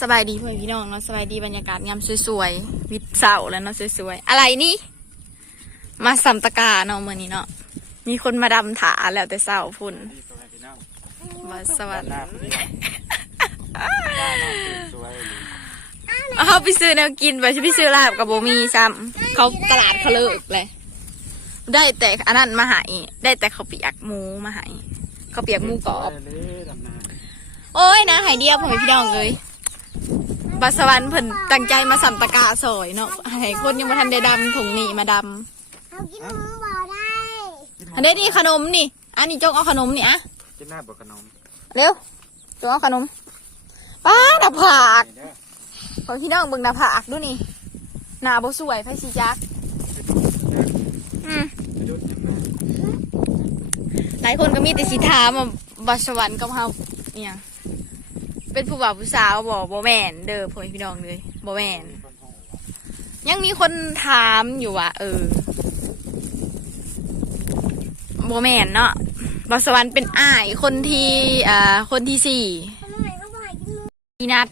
สบายดีพ่อแม่พี่น้องเนาะสบายดีบรรยากาศงามสวยๆ วิดเสาแล้วเนาะสวยๆ อะไรนี่ มาสัมตะกาเนาะเมื่อนี้เนาะมีคนมาดำถาแล้วแต่เสาพุ่นมาสวัสดีสวยเลยเอาไปซื้อแนวกินไปไปซื้อลาบกับโบมีซ้ำเขาตลาดเขาเลิกเลย ได้แต่อันนั้นมาใหายได้แต่เขาวเปียกหมูมาใหายเขาวเปียกหมูกรอบเลยดำนาโอ้ยนะหายเดียวผมพี่น้องเลย บัสวรรค์เพิ่นตั้งใจมาสัมตะกาซอยเนาะให้คนยังมาทันได้ดำถุงนี่มาดเอากินหมูบ่ได้ำอันนี้นี่ขนมนี่ อันนี้จงเอาขนมนี่อะกินหน้าบกขนมเร็วจงเอาขนมป้าหน้าผากขอพี่น้องเบิ่งหน้าผากดูนี่หน้าบ่สวยไฟสีจักอืมไปดูดำนาหลายคนก็มีแต่สิถามว่าบัสวรรค์กับเฮาเนี่ย เป็นผู้บ่าวผู้สาวบ่บ่แมนเด้อพ่อพี่น้องเลยบ่แมนยังมีคนถามอยู่ว่าเออโบแมนเนาะบอสวรรค์เป็นอ้ายคนที่อ่าคนที่สี่อีนัด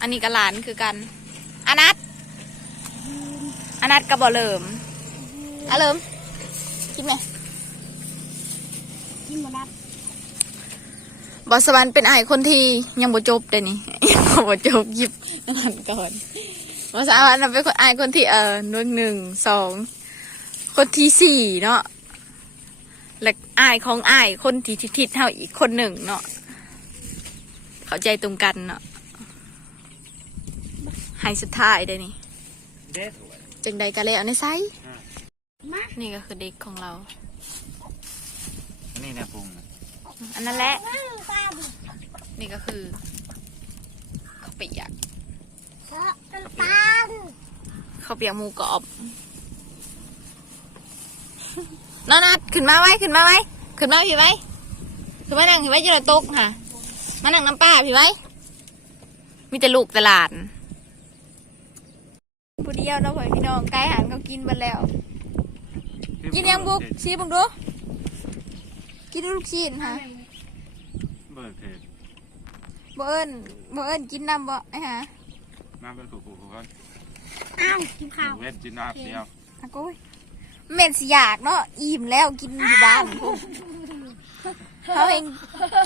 อันนี้กับหลานคือกันอานัดอานัดกับบอเลิมอเลิมคิดไหมกินหมูได้ บอสวรรค์เป็นอ้ายคนที่ยังบ่จบเด้นี่ยังบ่จบหยิบอันนั้นก่อนบอสวรรค์เป็นคนอ้ายคนที่เออหนึ่งหนึ่งสองคนที่สี่เนาะและอายของอายคนที่ทิทิศเท่าอีกคนหนึ่งเนาะเข้าใจตรงกันเนาะให้สุดท้ายได้นี่เด็ดสวยจังใดกันแล้วในไซส์มานี่ก็คือเด็กของเราอันนี้เนี่ยปรุงนะ อันนั้นแหละนั่งตาดินี่ก็คือข้าวเปียกเถอะน้ำตาลข้าวเปียกหมูกรอบนอนนัดขึ้นมาไว้ขึ้นมาไว้ขึ้นมาพี่ไว้ขึ้นมานั่งพี่ไว้จะระตกค่ะ มานั่งน้ำป้าพี่ไว้มีแต่ลูกแต่หลานผู้เดียวเนาะพ่อพี่น้องไก่หันเขากินหมดแล้ว กินยังบุกชี้บุกดู กินลูกชิ้นฮะเบิร์ดเพจบ่เอิญบ่เอิญกินน้ำบ่ไอ้ฮะมาเป็นขู่ขู่ก่อนอ้าวกินข้าวเวทกินน้ำเดียวอะกุ้ยเหม็นสิอยากเนาะอิ่มแล้วกินอยู่บ้านพวกเขาเอง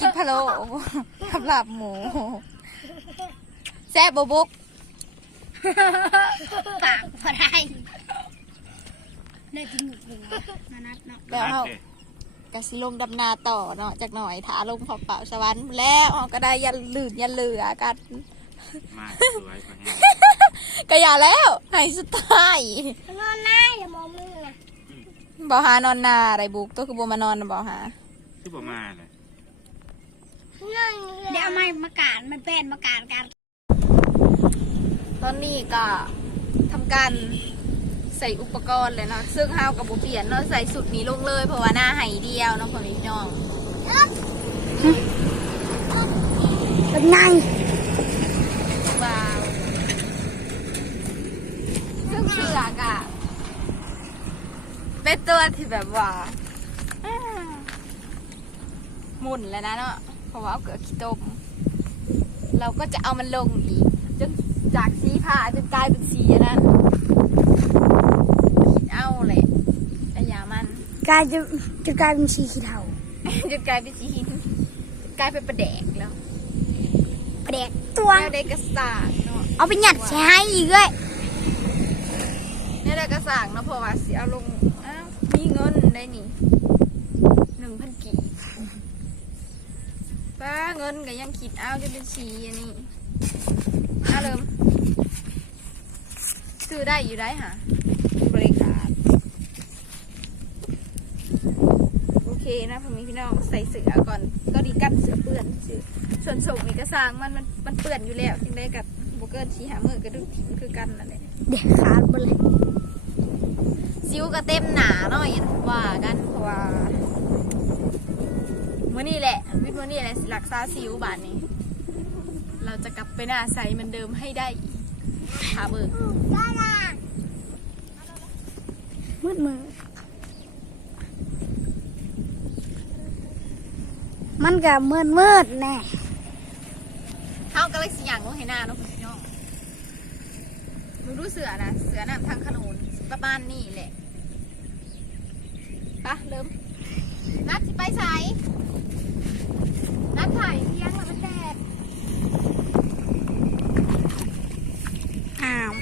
กินพะโล้กับลาบหมูแซ่บบ่บุกปากพอได้ได้กินหมูหัวนานัดเนาะแล้วเขา กะสิลงดำนาต่อเนาะจากหน่อยถาลงขอบเป่าสวรรค์แล้วเขาก็ได้ยันลื่นยันเหลือกันมาสวยกว่าแห้งก็อย่าแล้วให้สุดท้ายนอนหน้าอย่ามองมือนะบ่หานอนนาอะไรบุกตัวคือบ่มานอนน่ะบ่หาที่บ่มาเลยนั่งเดี๋ยวเอาไม้มากาดมันเป็นมากาดกัน ตอนนี้ก็ทำการ ใส่อุปกรณ์เลยเนาะซึ่งเฮากับบุเปลี่ยนเนาะใส่สุดนี้ลงเลยเพราะว่าหน้าไห้เดียวเนาะพ่อแม่พี่น้องเป็นไงว้าวซึ่งเสือกอะเป็นตัวที่แบบว่าอ่าหมุนแล้วนะเนาะเพราะว่าเอาเกลือขี้ต้มเราก็จะเอามันลงอีกจนจากสีผ้าจนกลายเป็นสีอันนั้นคิดเอาเลยไอ้ยามัน กลายจะจะกลายเป็นชีขี้เถ้าจนกลายเป็นสีหินกลายเป็นประแดกแล้วแปลกตัวแล้วได้กระสากเนาะเอาไปหยัดใช้ให้อีกเลยนี่ได้กระสากเนาะเพราะว่าสิเอาลงอ้าวมีเงินได้นี่หนึ่งพันกี่ป้าเงินก็ยังคิดเอาจะเป็นสีอันนี้เอาเริ่มซื้อได้อยู่ได้ค่ะบริการโอ เคนะผมมีพี่น้องใส่เสื้อก่อนก็ดีกันเสื้อเปื้อนซื้อส่วนส่งนี่ก็สร้างมันมันมันเปื้อนอยู่แล้วยังได้กับโบเกินชีหามือก็ดูทิ้งคือกันนั่นแหละเด็กขาดไปเลยซิวก็เต็มหนาหน่อยว่ากันเพราะว่ามื่อนี้แหละวิทย์มื่อนี้แหละสิรักษาซิวบาทนี้ เราจะกลับไปหน้าใสเหมือนเดิมให้ได้หาเบิกมืดมือ มันก็มืดมืดๆแน่เท่ากันเลยสิอย่างลงให้หน้าเนาะพี่น้องมึงรู้เสือนะเสือน่ะทางขนุนประมาณนี้แหละไปะเริ่มนัดสิไปใส่นัดถ่ายเที่ยงแล้วมันแดดอ้าว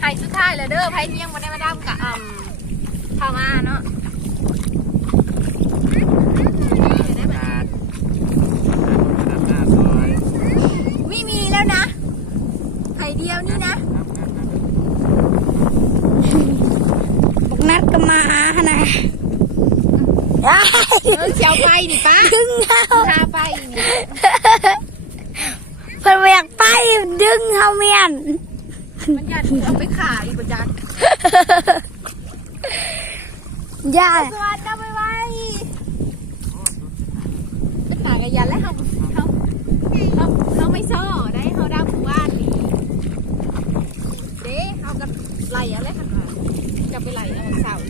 ถ่ายสุดท้ายเลยเด้อไพ่เที่ยงวันนี้มาดามกับอ่ำพามาเนาะเดี๋ยวได้แบบ การน้ำหน้าซอย ไม่มีแล้วนะไข่เดียวนี่นะ ครับครับครับ บอกนัดก็มาหานะ เออเชียวไปนี่ป้าดึงเอาพาไปนี่เพิ่นบ่อยากไปดึงเฮาเมียนมันอยากเอาไปขายประจักษ์ย่า สวัสดีไปไว้เป็นหมากระยันแล้วเขาเขาเขาเขาไม่ซ่อได้เขาดำหมู่บ้านนี่เด้เขากันไล่เอาเลยค่ะจะไปไล่เอาเสาร์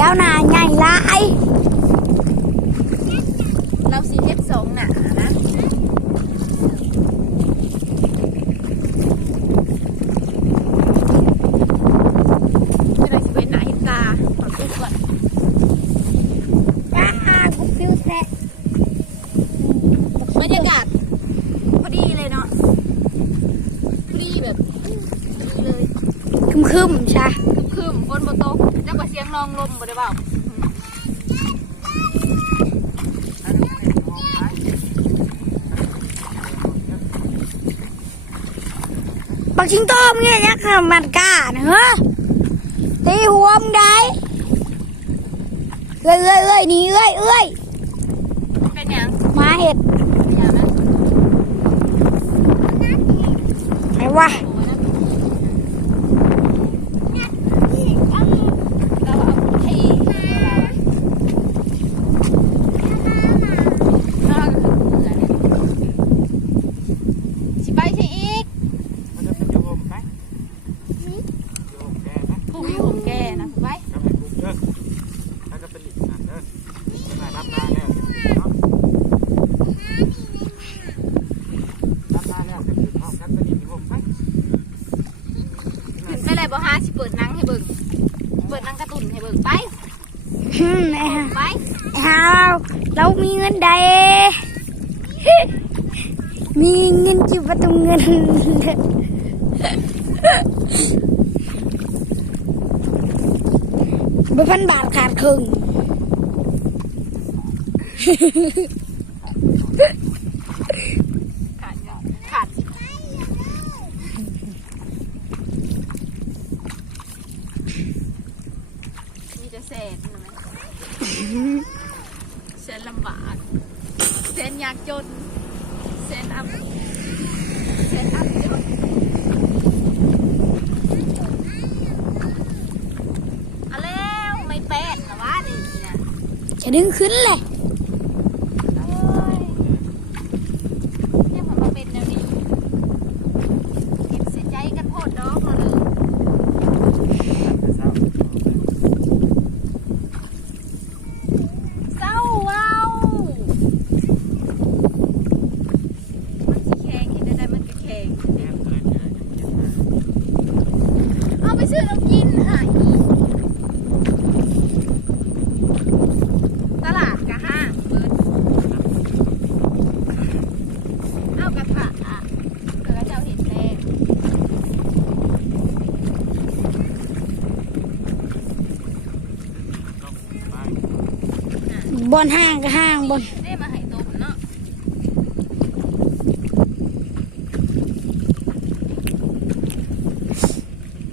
ยาวหนาใหญ่หลาย เราสีเทปสองหนานะจะได้สิเป็นหนาหิตาขอดูก่อน จ้ากู ฟิวแท้บรรยากาศพอดีเลยเนาะพอดีแบบดีเลยคึมๆใช่คืมฝนบ่ตกจักว่าเสียงนองลมบ่ได้เบา บักชิงโตมเนี่ยยักษ์มันกล้าเนอะตีหัวมึงได้เอ้ยเอ้ยเอ้ยหนี่เอ้ยเอ้ยเป็นหยังมาเห็ดเป็นหยังนะไหนวะ โอ้ยนะเราเอาที่เราเราสิไปสิอีก มันจะเป็นโยมไปโยมแกนะ ผู้วิวผมแกนะไป ทำให้ปุ๊บเด้อถ้าจะเป็นหลิงนั่นเด้อจะได้รับได้แล้วเนาะรับได้แล้วจะคือห้องกันเป็นหลิงโยมไป ขึ้นไปเลยบ่ฮาสิเปิดหนังให้เบิ่งเปิดหนังการ์ตูนให้เบิ่งไปอืมไอ้ห่าไปไอ้ห่าเรามีเงินใดมีเงินจิบประตูเงินบพันบาทขาดครึ่ง ขาดเงินขาดมีจะเศษนะไหมเส้นลำบากเส้นยากจนเส้นอับเส้นอับจนเอาแล้วไม่เป็ดนะวะนี่นะ จะดึงขึ้นเลย เอ้ยเนี่ยมันมาเป็นแนวนี้เก็บเสียใจกันโพดดอกเราเลย เศร้า เศร้าเว้ามันสิแข็งเห็นได้ๆมันก็แข็ง แก้มเลยเจอจะเจ็บมาก เอาไปซื้อน้ำกินหายตลาดกะห้างเบิดเอากระถะอะเกิดเจ้าเห็นแน่ ต้องไป บนห้างก็ห้างบนได้มาให้ตมเนาะ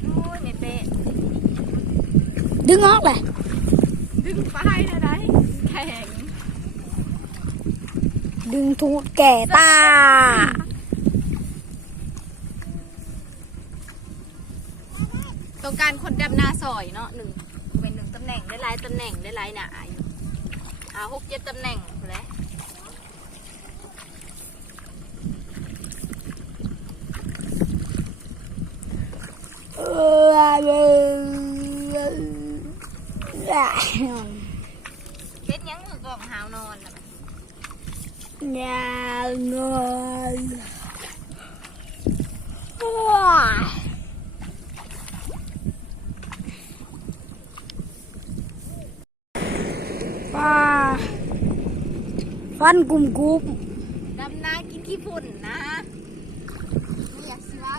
โอ้ยไม่เป็นดึงออกเลยดึงไปเลยได้แข็ง ดึงทูดแก่ตาต้องการคนดำนาซอยเนาะหนึ่งเป็นหนึ่งตำแหน่งได้หลายตำแหน่งได้หลายหนาอยู่ อ่าหกเจ็ดตำแหน่งเลยเออเฮ็ดหยังมือกล่องหาวนอนน่ะบัดยาวเงินป้า ฟันกุมกุมดำนากินขี้ฝุ่นนะ ไม่อยากสิเว้า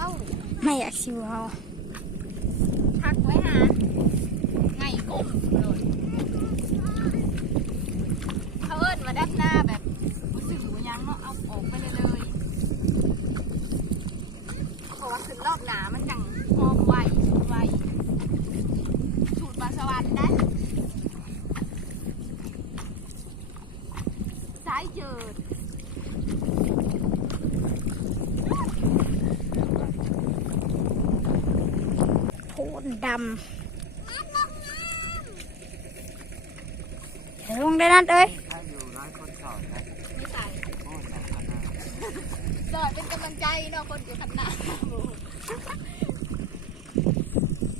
ไม่อยากสิวเอาทักไว้หาไงกุ้มเลยเขาเอิ้นมาดับหน้าแบบบ่สื่อว่าหยังเนาะเอาออกไปเลยเลยเพราะว่าขึ้นรอบหนามันจังหอมไวชุดไวชุดปลาสวรรค์ได้สายเจิด โพ นดำเดี๋ยวลงได้นั่นเอ้ยถ้าอยู่ร้านคนสอนนะไม่ใส่โอ้ยนะอันน่ะจอดเป็นกำลังใจเนาะคนอยู่ขันหน้า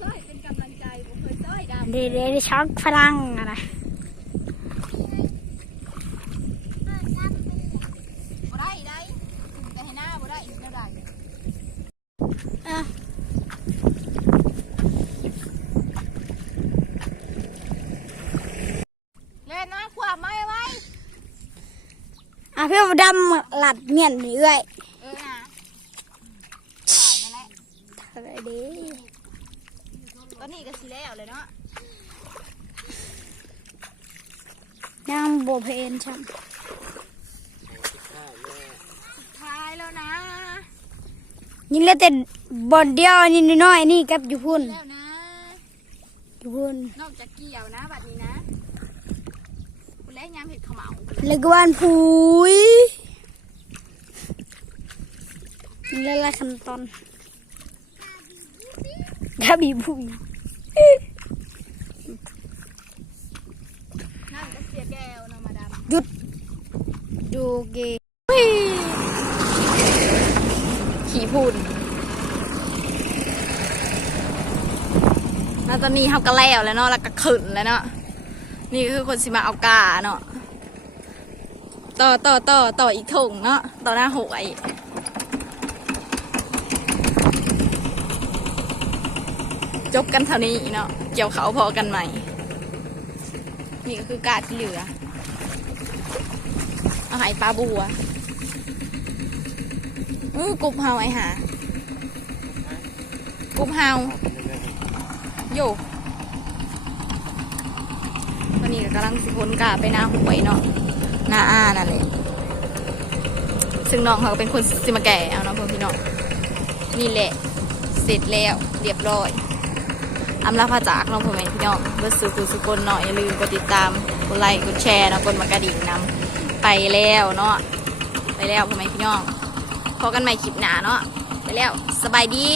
ซอยเป็นกำลังใจผมเคยซอยดำเดี๋ยวเดี๋ยวช็อกฝรั่งอะนะ บ่ได้ได้ถึงแต่ให้หน้าบ่ได้อีกแล้วได้ อะ เล่นนะขวาไม้ไว้ อะพี่ดำหลัดเมียนนี่เอ้ยเออนะถ่ายนั่นแหละอะไรดีตอนนี้ก็สิแล้วเลยเนาะยังโบเพนช่ท้ายแล้วนะำยิงแล้วแต่บอลเดียวนี่น้อยๆนี่กับอยู่พุ่นแล้วนะอยู่พุ่นนอกจากเกี่ยวนะบัดนี้นะคุณ แรกยามเห็ดขาวเหมาแล้วก็วันพุยนี่ละขั้นตอนกาบีบุยนั่นก็เสียแก้วเนาะมาดามดูเกขี่พุ่นแล้วตอนนี้เขาก็แล้วแล้วเนาะแล้วก็ขึ้นแล้วเนาะ นี่คือคนสิมาเอากาเนาะต่อต่อต่อต่ออีกถุงเนาะต่อหน้าหวยจบกันเท่านี้เนาะเกี่ยวเขาพอกันใหม่ นี่ก็คือกาที่เหลือ เอาหายปลาบัวอือกุบเฮาไอหากุบเฮาโยต อนนี้ก็กำลังสิพนกาไปหน้าหวยเนาะหน้าอานั่นเลยซึ่งน้องเขาก็เป็นคนสิมาแก่เอาเนาะเพื่อนพี่น้องนี่แหละเสร็จแล้วเรียบร้อยอำลาพาจากเนาะพ่อแม่พี่น้องเบิร์สุกุสุกลเนาะอย่าลืมกดติดตามกดไลค์กดแชร์เนาะกดมากระดิ่งนำไปแล้วเนาะไปแล้วพ่อแม่พี่น้องพอกันใหม่คลิปหน้าเนาะไปแล้วสบายดี